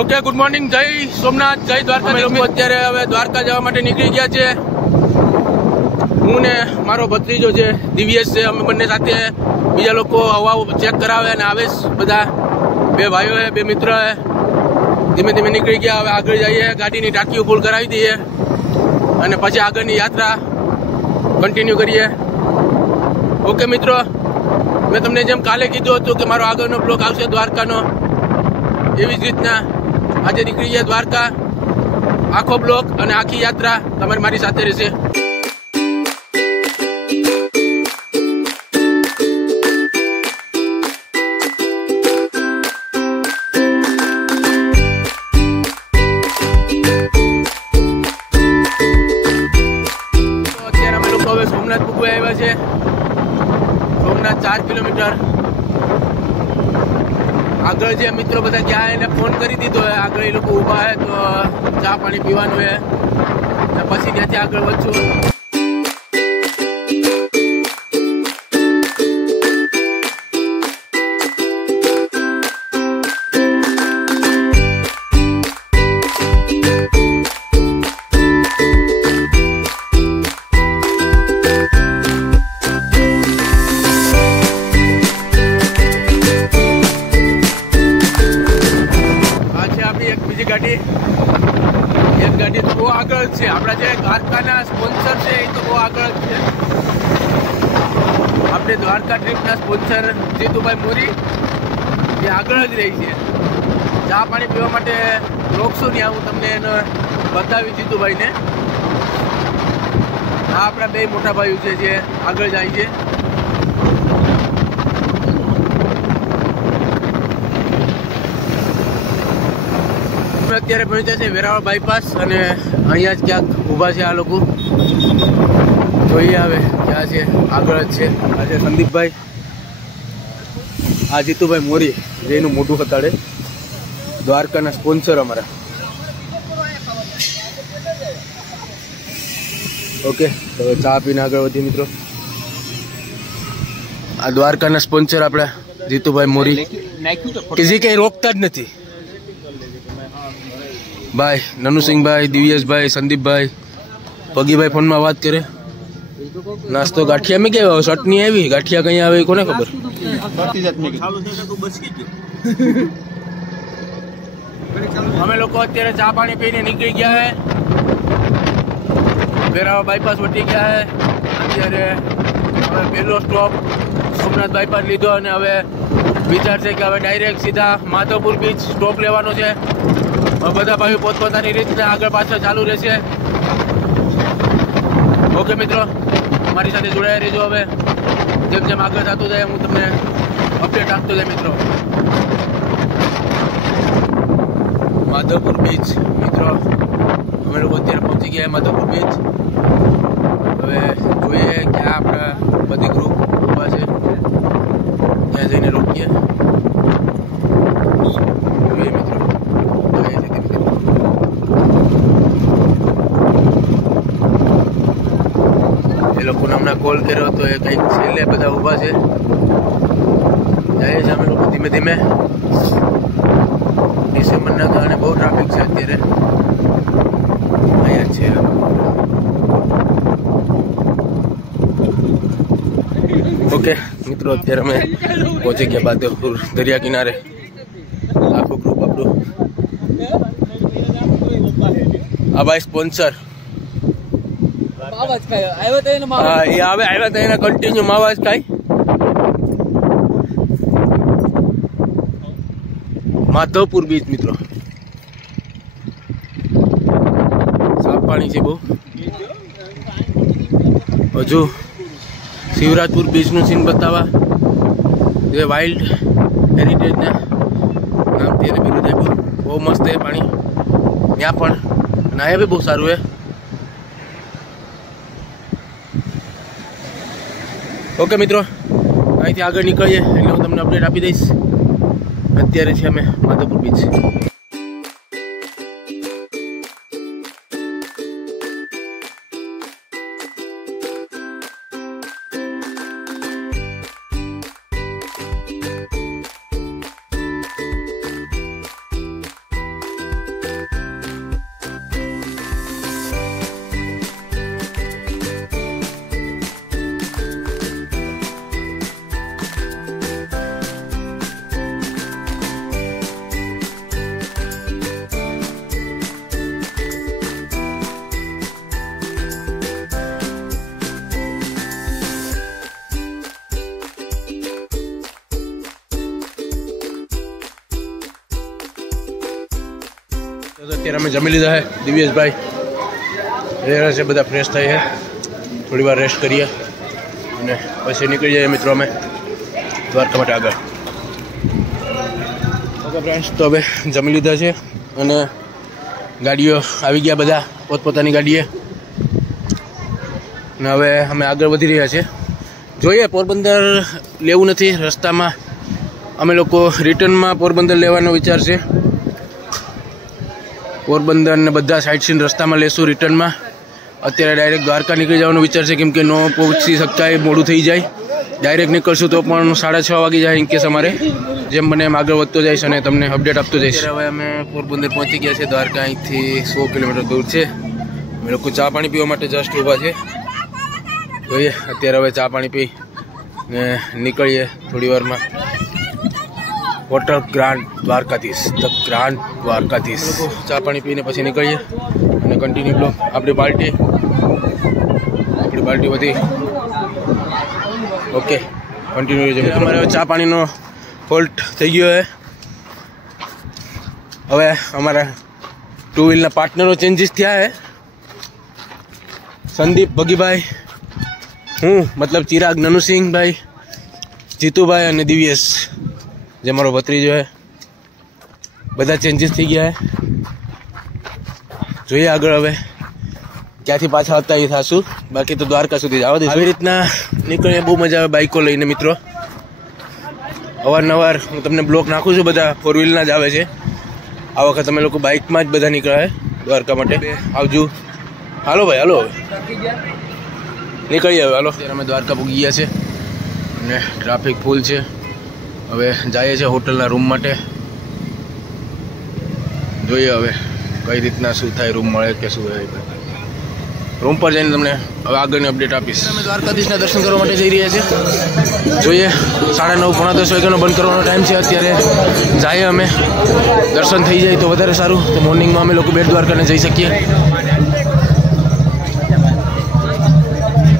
Okay, good morning. જય સોમનાથ, જય દ્વારકા. અમે લોકો અત્યારે હવે દ્વારકા જવા માટે નીકળી ગયા છે. હું ને મારો ભત્રીજો છે દિવ્યેશ છે, અમે બંને સાથે. બીજા લોકો હવા ચેક કરાવે અને આવે બધા. બે ભાઈઓ હે, બે મિત્ર હે. ધીમે ધીમે નીકળી ગયા. હવે આગળ જઈએ, ગાડીની ટાંકીઓ ફૂલ કરાવી દઈએ અને પછી આગળની યાત્રા કન્ટિન્યુ કરીએ. ઓકે મિત્રો, મેં તમને જેમ કાલે કીધું હતું કે મારો આગળનો બ્લોક આવશે દ્વારકાનો, એવી જ રીતના આજે નીકળી ગયા દ્વારકા. આખો બ્લોક અને આખી યાત્રા તમારી મારી સાથે રહેશે. અત્યારે અમે લોકો હવે સોમનાથ પૂગવા આવ્યા છે. સોમનાથ 4 કિલોમીટર આગળ જે મિત્રો બધા ગયા એને ફોન કરી દીધો હોય. આગળ એ લોકો ઊભા હે તો ચા પાણી પીવાનું હે ને પછી ત્યાંથી આગળ વધશું. એક ગાડી તો બહુ આગળ છે. આપણા જે દ્વારકાના સ્પોન્સર છે એ તો બહુ આગળ જ છે. આપણે દ્વારકા ટ્રીપના સ્પોન્સર જીતુભાઈ મોરી એ આગળ જ રહી છે. ચા પાણી પીવા માટે રોકશું ત્યાં, હું તમને એને બતાવી જીતુભાઈને. આ આપણા બે મોટા ભાઈઓ છે જે આગળ જાય છે. અત્યારે પહોંચ્યા છે વેરાવળ બાયપાસ અને અહીંયા જ ક્યાંક ઊભા છે આ લોકો. જોઈએ હવે ક્યાં છે, આગળ જ છે. આ છે સંદીપભાઈ, આ જીતુભાઈ મોરી જેનું મોટું ખતાડે, દ્વારકાના સ્પોન્સર અમારા. ઓકે, તો ચા પીને આગળ વધીએ મિત્રો. આ દ્વારકાના સ્પોન્સર આપણા જીતુભાઈ મોરી કે જે કઈ રોકતા જ નથી. ભાઈ નનુસિંહભાઈ, દિવ્યેશભાઈ, સંદીપભાઈ, પગીભાઈ ફોનમાં વાત કરે. નાસ્તો ગાંઠિયા મેં કેવા ચટણી આવી, ગાંઠિયા કઈ આવે કોને ખબર. અમે લોકો અત્યારે ચા પાણી પીને નીકળી ગયા હે. વેરાવળ બાયપાસ વટી ગયા હે. અત્યારે હવે પહેલો સ્ટોપ સોમનાથ બાયપાસ લીધો અને હવે વિચાર છે કે હવે ડાયરેક્ટ સીધા માધવપુર બીચ સ્ટોપ લેવાનો છે. બધા ભાઈઓ પોતપોતાની રીતના આગળ પાછળ ચાલુ રહેશે. ઓકે મિત્રો, મારી સાથે જોડાયા રહેજો. હવે જેમ જેમ આગળ થતું જાય હું તમને અપડેટ આપતો જાય મિત્રો. માધવપુર બીચ મિત્રો, અમે લોકો અત્યારે પહોંચી ગયા માધવપુર બીચ. હવે જોઈએ ક્યાં આપણા બધી ગ્રુપ ઊભા છે, ત્યાં જઈને રોકીએ. જોઈએ મિત્રો. એ લોકોને હમણાં કોલ કર્યો હતો, એ કંઈક છેલ્લે બધા ઊભા છે. જઈએ છીએ અમે લોકો ધીમે ધીમે. ડિસેમ્બરના કારણે બહુ ટ્રાફિક છે અત્યારે. અહીંયા છે ઓકે મિત્રો, અત્યારે અમે પહોંચી ગયા માધવપુર દરિયા કિનારે. આખું ગ્રુપ આપણું. આ ભાઈ સ્પોન્સર આવ્યા હતા એના કન્ટિન્યુ માવાજ ખાય. માધવપુર બીચ મિત્રો, સાફ પાણી છે બહુ. હજુ શિવરાજપુર બીચનું સીન બતાવવા જે વાઇલ્ડ હેરિટેજના નામથી એને બિરુદ આપ્યું. બહુ મસ્ત છે પાણી ત્યાં પણ, અને અહીંયા બી બહુ સારું છે. ઓકે મિત્રો, અહીંથી આગળ નીકળીએ એટલે હું તમને અપડેટ આપી દઈશ. અત્યારે છે અમે માધવપુર બીચ. અત્યારે અમે જમી લીધા છે દિવ્યેશભાઈ રહ્યા છે, બધા ફ્રેશ થઈ છે, થોડી વાર રેસ્ટ કરીએ અને પછી નીકળી જઈએ મિત્રો અમે દ્વારકા માટે આગળ. ઓકે ફ્રેન્ડ્સ, તો હવે જમી લીધા છે અને ગાડીઓ આવી ગયા બધા પોતપોતાની ગાડીએ અને હવે અમે આગળ વધી રહ્યા છીએ. જોઈએ, પોરબંદર લેવું નથી, રસ્તામાં અમે લોકો રિટર્નમાં પોરબંદર લેવાનો વિચાર છે. પોરબંદર ને બધા સાઇટ સીન રસ્તામાં લેશું રિટર્નમાં. અત્યારે ડાયરેક્ટ દ્વારકા નીકળી જવાનો વિચાર છે, કેમ કે ન પહોંચી શકાય, મોડું થઈ જાય. ડાયરેક્ટ નીકળશું તો પણ 6:30 વાગી જાય ઇનકેસ અમારે. જેમ બને એમ આગળ વધતો જઈશ અને તમને અપડેટ આપતો જઈશ. હવે અમે પોરબંદર પહોંચી ગયા છે. દ્વારકા અહીંથી 100 કિલોમીટર દૂર છે. અમે લોકો ચા પાણી પીવા માટે જસ્ટ ઊભા છે. જોઈએ અત્યારે હવે ચા પાણી પી ને નીકળીએ થોડી વારમાં. Hotel grand Dwarkadhish, the grand Dwarkadhish. ચા પાણી પીને પછી નીકળીએ અને કન્ટિન્યુ બ્લોગ. આપણી પાર્ટી બધી ઓકે કન્ટિન્યુ છે. અમારે ચા પાણીનો ફોલ્ટ થઈ ગયો છે. હવે અમારા 2 વ્હીલના પાર્ટનરો ચેન્જીસ થયા છે. સંદીપ ભગીભાઈ, હું મતલબ ચિરાગ નનુસિંહભાઈ, જીતુભાઈ અને દિવ્યેશ જે મારો ભત્રીજો છે, બધા ચેન્જીસ થઈ ગયા છે. જોઈએ આગળ હવે ક્યાંથી પાછા હતા એ થશું, બાકી તો દ્વારકા સુધી જવા દઈશું. આવી રીતના નીકળીએ, બહુ મજા આવે બાઇકો લઈને મિત્રો. અવારનવાર હું તમને બ્લોક નાખું છું, બધા 4 વ્હીલના જ આવે છે. આ વખત અમે લોકો બાઇકમાં જ બધા નીકળ્યા દ્વારકા માટે. આવજો, હાલો ભાઈ, હાલો હવે નીકળીએ હવે, હાલો. અત્યારે અમે દ્વારકા પૂગી ગયા છે અને ટ્રાફિક ફૂલ છે. હવે જઈએ છીએ હોટલના રૂમ માટે. જોઈએ હવે કઈ રીતના શું થાય, રૂમ મળે કે શું થાય. રૂમ પર જઈને તમને હવે આગળની અપડેટ આપીશ. અમે દ્વારકાધીશના દર્શન કરવા માટે જઈ રહ્યા છીએ. જોઈએ 9:30 પોણા 10 વાગ્યાનો બંધ કરવાનો ટાઈમ છે. અત્યારે જઈએ અમે, દર્શન થઈ જાય તો વધારે સારું. તો મોર્નિંગમાં અમે લોકો બેટ દ્વારકાને જઈ શકીએ.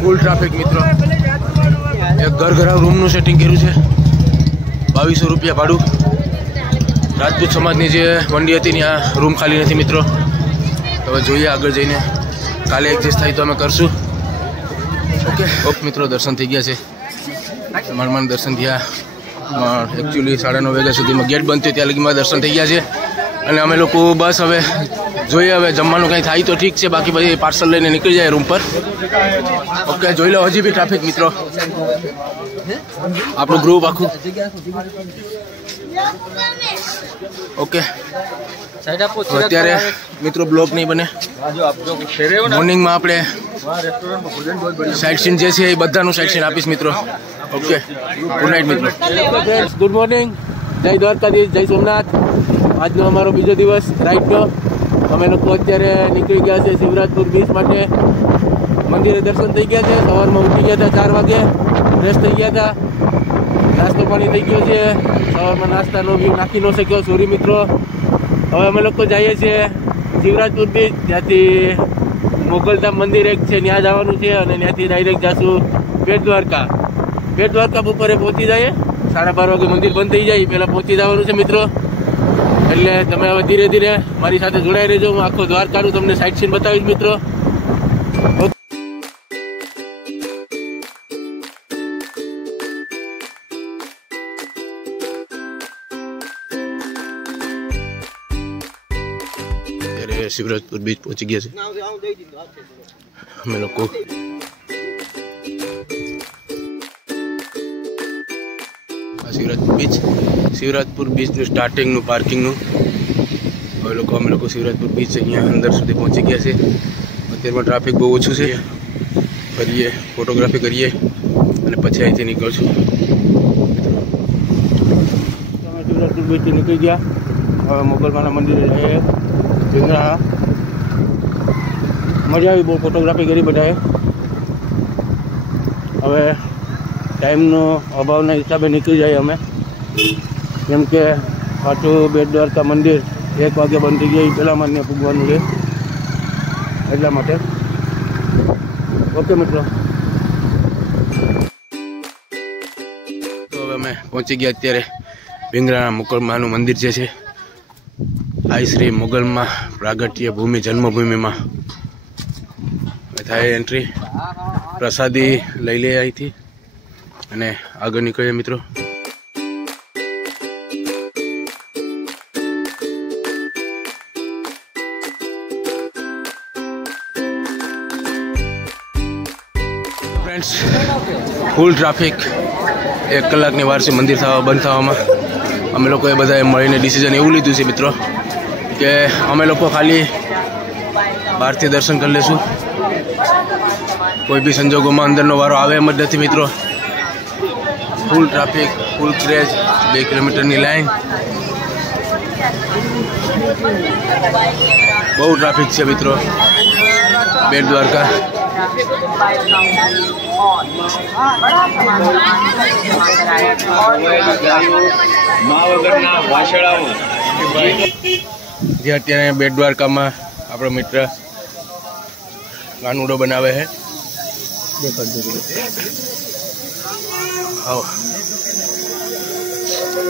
ફૂલ ટ્રાફિક મિત્રો. એક ઘર રૂમનું સેટિંગ કર્યું છે, 2200 રૂપિયા ભાડું. રાજપૂત સમાજની જે મંડી હતી ત્યાં રૂમ ખાલી નથી મિત્રો. હવે જોઈએ આગળ જઈને, કાલે એડજસ્ટ થાય તો અમે કરશું. ઓકે મિત્રો, દર્શન થઈ ગયા છે. મારા દર્શન થયા. એકચ્યુઅલી 9:30 વાગ્યા સુધીમાં ગેટ બંધ થયો, ત્યાં લગીમાં દર્શન થઈ ગયા છે. અને અમે લોકો બસ હવે જોઈએ, હવે જમવાનું કંઈ થાય તો ઠીક છે, બાકી પછી પાર્સલ લઈને નીકળી જાય રૂમ પર. ઓકે, જોઈ લો હજી બી ટ્રાફિક મિત્રો. આપણું ગ્રુપ આખું ઓકે. અત્યારે મિત્રો બ્લોક નહીં બને. મોર્નિંગમાં આપણે સાઇટ સીન જે છે એ બધાનું સાઇટ સીન આપીશ મિત્રો. ઓકે, ગુડ નાઇટ મિત્રો. ગુડ મોર્નિંગ, જય દ્વારકાધીશ, જય સોમનાથ. આજનો અમારો બીજો દિવસ રાઈડનો. અમે લોકો અત્યારે નીકળી ગયા છે શિવરાજપુર બીચ માટે. મંદિરે દર્શન થઈ ગયા છે. સવારમાં ઉઠી ગયા હતા 4 વાગે, ફ્રેશ થઈ ગયા હતા, નાસ્તો પાણી થઈ ગયો છે. સવારમાં નાસ્તાનો વ્યૂ નાખી ન શક્યો, સોરી મિત્રો. હવે અમે લોકો જઈએ છીએ શિવરાજપુર બીચ. ત્યાંથી મોગલધામ મંદિર એક છે, ત્યાં જવાનું છે અને ત્યાંથી ડાયરેક્ટ જઈશું બેટ દ્વારકા. બેટ દ્વારકા બપોરે પહોંચી જઈએ. 12:30 વાગે મંદિર બંધ થઈ જાય પહેલાં પહોંચી જવાનું છે મિત્રો. એટલે તમે હવે ધીરે ધીરે મારી સાથે જોડાઈ રહેજો. હું આખો દ્વારકાનું તમને સાઇટ સીન બતાવીશ મિત્રો. શિવરાજપુર બીચ પહોંચી ગયા છે અમે લોકો. શિવરાજપુર બીચનું સ્ટાર્ટિંગનું પાર્કિંગનું. હવે અમે લોકો શિવરાજપુર બીચ અહીંયા અંદર સુધી પહોંચી ગયા છે. અત્યારમાં ટ્રાફિક બહુ ઓછું છે. ફરીએ, ફોટોગ્રાફી કરીએ અને પછી અહીંથી નીકળશું. અમે શિવરાજપુર બીચથી નીકળી ગયા. હવે મોગલમાના મંદિરે જઈએ. મજા આવી, બહુ ફોટોગ્રાફી કરી બધાએ. હવે ટાઈમનો અભાવના હિસાબે નીકળી જાય અમે, કેમ કે પાછું બેટ દ્વારકા મંદિર 1 વાગે બંધ થઈ ગયા. પહેલાં મને પૂગવાનું છે એટલા માટે. ઓકે મિત્રો, તો હવે અમે પહોંચી ગયા અત્યારે ભીંગરાના મુકળમાનું મંદિર જે છે. આઈ શ્રી મોગલમાં પ્રાગટ્ય ભૂમિ જન્મભૂમિમાં થાય એન્ટ્રી. પ્રસાદી લઈ લે અહીંથી અને આગળ નીકળીએ મિત્રો. Friends, full traffic. 1 કલાકની વાર છે મંદિર બંધ થવામાં. અમે લોકોએ બધાએ મળીને ડિસિઝન એવું લીધું છે મિત્રો કે અમે લોકો ખાલી બહારથી દર્શન કરી લઈશું. કોઈ બી સંજોગોમાં અંદરનો વારો આવે એમ જ નથી મિત્રો. ફૂલ ટ્રાફિક, ફૂલ ક્રેઝ, 2 કિલોમીટરની લાઈન. બહુ ટ્રાફિક છે મિત્રો બેટ દ્વારકા. જે અત્યારે બેટ દ્વારકામાં આપણો મિત્ર કાનુડો બનાવે છે.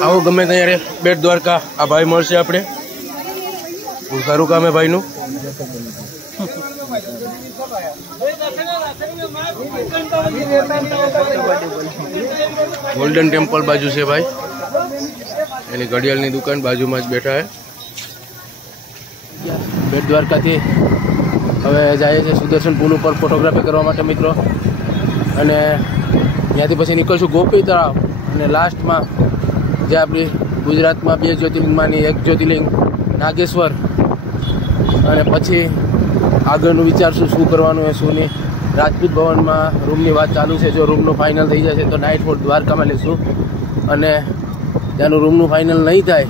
આવો ગમે ત્યારે બેટ દ્વારકા. આ ભાઈ મળશે આપણે. બહુ સારું કામ હે ભાઈનું. ગોલ્ડન ટેમ્પલ બાજુ છે ભાઈ. એની ઘડિયાળની દુકાન બાજુમાં જ બેઠા છે. બેટ દ્વારકાથી હવે જાય છે સુદર્શન પુલ ઉપર ફોટોગ્રાફી કરવા માટે મિત્રો. અને ત્યાંથી પછી નીકળશું ગોપી તળાવ. અને લાસ્ટમાં જે આપણી ગુજરાતમાં 2 જ્યોતિર્લિંગમાંની એક જ્યોતિર્લિંગ નાગેશ્વર. અને પછી આગળનું વિચારશું શું કરવાનું હોય શું નહીં. રાજપૂત ભવનમાં રૂમની વાત ચાલુ છે. જો રૂમનું ફાઇનલ થઈ જશે તો નાઇટ હોલ્ડ દ્વારકામાં લઈશું. અને ત્યાંનું રૂમનું ફાઇનલ નહીં થાય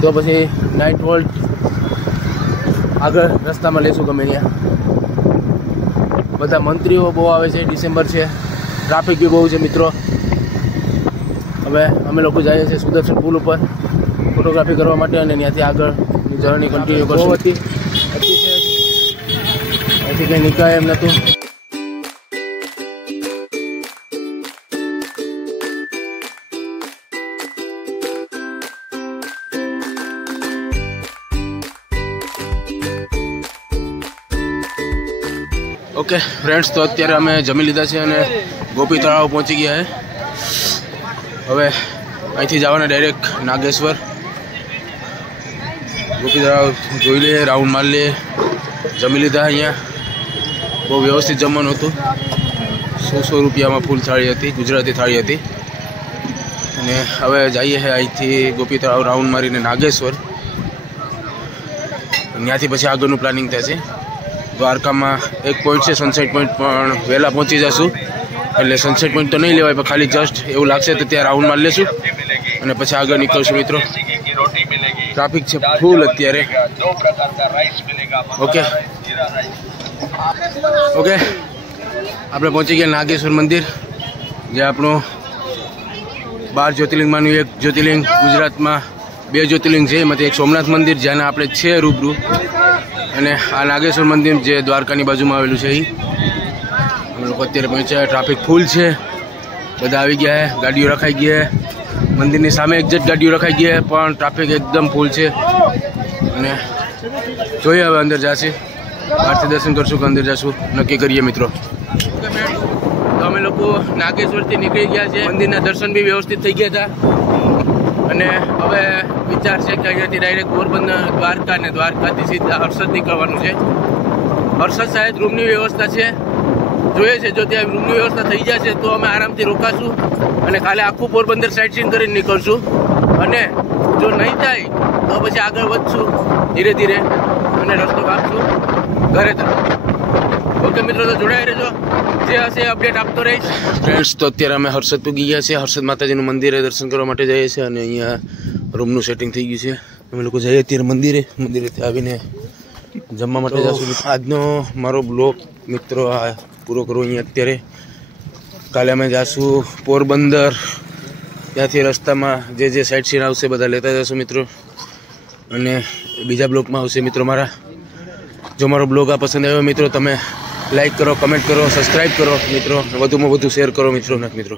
તો પછી નાઇટ હોલ્ડ આગળ રસ્તામાં લઈશું ગમે ત્યાં. બધા મંત્રીઓ બહુ આવે છે. ડિસેમ્બર છે, ટ્રાફિક બી બહુ છે મિત્રો. હવે અમે લોકો જઈએ છીએ સુદર્શન પુલ ઉપર ફોટોગ્રાફી કરવા માટે. અને ત્યાંથી આગળની જર્ની કન્ટિન્યુ કરશું. અહીંથી કંઈ નીકળાય એમ નહોતું. ઓકે ફ્રેન્ડ્સ, તો અત્યારે અમે જમી લીધા છે અને ગોપી તળાવ પહોંચી ગયા છે. હવે અહીંથી જવાના ડાયરેક્ટ નાગેશ્વર. ગોપી તળાવ જોઈ લઈએ, રાઉન્ડ મારી લઈએ. જમી લીધા. અહીંયા બહુ વ્યવસ્થિત જમવાનું હતું. 100 રૂપિયામાં ફૂલ થાળી હતી, ગુજરાતી થાળી હતી. અને હવે જઈએ છે અહીંથી ગોપી તળાવ રાઉન્ડ મારીને નાગેશ્વર. ત્યાંથી પછી આગળનું પ્લાનિંગ થશે. દ્વારકામાં એક પોઈન્ટ છે સનસેટ પોઈન્ટ, પણ વહેલા પહોંચી જશું. એટલે સનસેટ પોઈન્ટ તો નહીં લેવાય, પણ ખાલી જસ્ટ એવું લાગશે તો ત્યાં રાઉન્ડ મારી લેશું અને પછી આગળ નીકળશું મિત્રો. ટ્રાફિક છે ફૂલ અત્યારે. ઓકે આપણે પહોંચી ગયા નાગેશ્વર મંદિર, જે આપણું 12 જ્યોતિર્લિંગમાંનું એક જ્યોતિર્લિંગ. ગુજરાતમાં 2 જ્યોતિર્લિંગ છે, એમાંથી એક સોમનાથ મંદિર જ્યાં આપણે છે રૂબરૂ. અને આ નાગેશ્વર મંદિર જે દ્વારકાની બાજુમાં આવેલું છે. અમે લોકો અત્યારે પહોંચ્યા. ટ્રાફિક ફૂલ છે. બધા આવી ગયા છે, ગાડીઓ રખાઈ ગયા. મંદિરની સામે એક્ઝેક્ટ ગાડીઓ રખાઈ ગયા, પણ ટ્રાફિક એકદમ ફૂલ છે. અને જોઈએ હવે અંદર જશે. બહારથી દર્શન કરશું કે અંદર જશું નક્કી કરીએ મિત્રો. તો અમે લોકો નાગેશ્વરથી નીકળી ગયા છે. મંદિરના દર્શન બી વ્યવસ્થિત થઈ ગયા હતા. અને હવે વિચાર છે કે અહીંયાથી ડાયરેક્ટ પોરબંદર, દ્વારકા ને દ્વારકાથી સીધા હર્ષદ નીકળવાનું છે. હર્ષદ સાહેબ રૂમની વ્યવસ્થા છે, જોઈએ છે. જો ત્યાં રૂમની વ્યવસ્થા થઈ જશે તો અમે આરામથી રોકાશું અને કાલે આખું પોરબંદર સાઇટ સીન કરીને નીકળશું. અને જો નહીં થાય તો પછી આગળ વધશું ધીરે ધીરે અને રસ્તો કાપશું ઘરે તરફ. ઓકે મિત્રો, તો જોડાઈ રહેજો. જે હશે અપડેટ આપતો રહીશ. ફ્રેન્ડ્સ, તો અત્યારે અમે હર્ષદ પૂગી ગયા છે. હર્ષદ માતાજીનું મંદિરે દર્શન કરવા માટે જઈએ છીએ. અને અહીંયા રૂમનું સેટિંગ થઈ ગયું છે. અમે લોકો જઈએ અત્યારે મંદિરેથી આવીને જમવા માટે જશું. આજનો મારો બ્લોગ મિત્રો આ પૂરો કરું અહીંયા અત્યારે. કાલે અમે જઈશું પોરબંદર. ત્યાંથી રસ્તામાં જે સાઇટ સીન આવશે બધા લેતા જશું મિત્રો. અને બીજા બ્લોગમાં આવશે મિત્રો મારા. જો મારો બ્લોગ આ પસંદ આવ્યો મિત્રો, તમે લાઈક કરો, કમેન્ટ કરો, સબસ્ક્રાઈબ કરો મિત્રો. વધુમાં વધુ શેર કરો મિત્રો.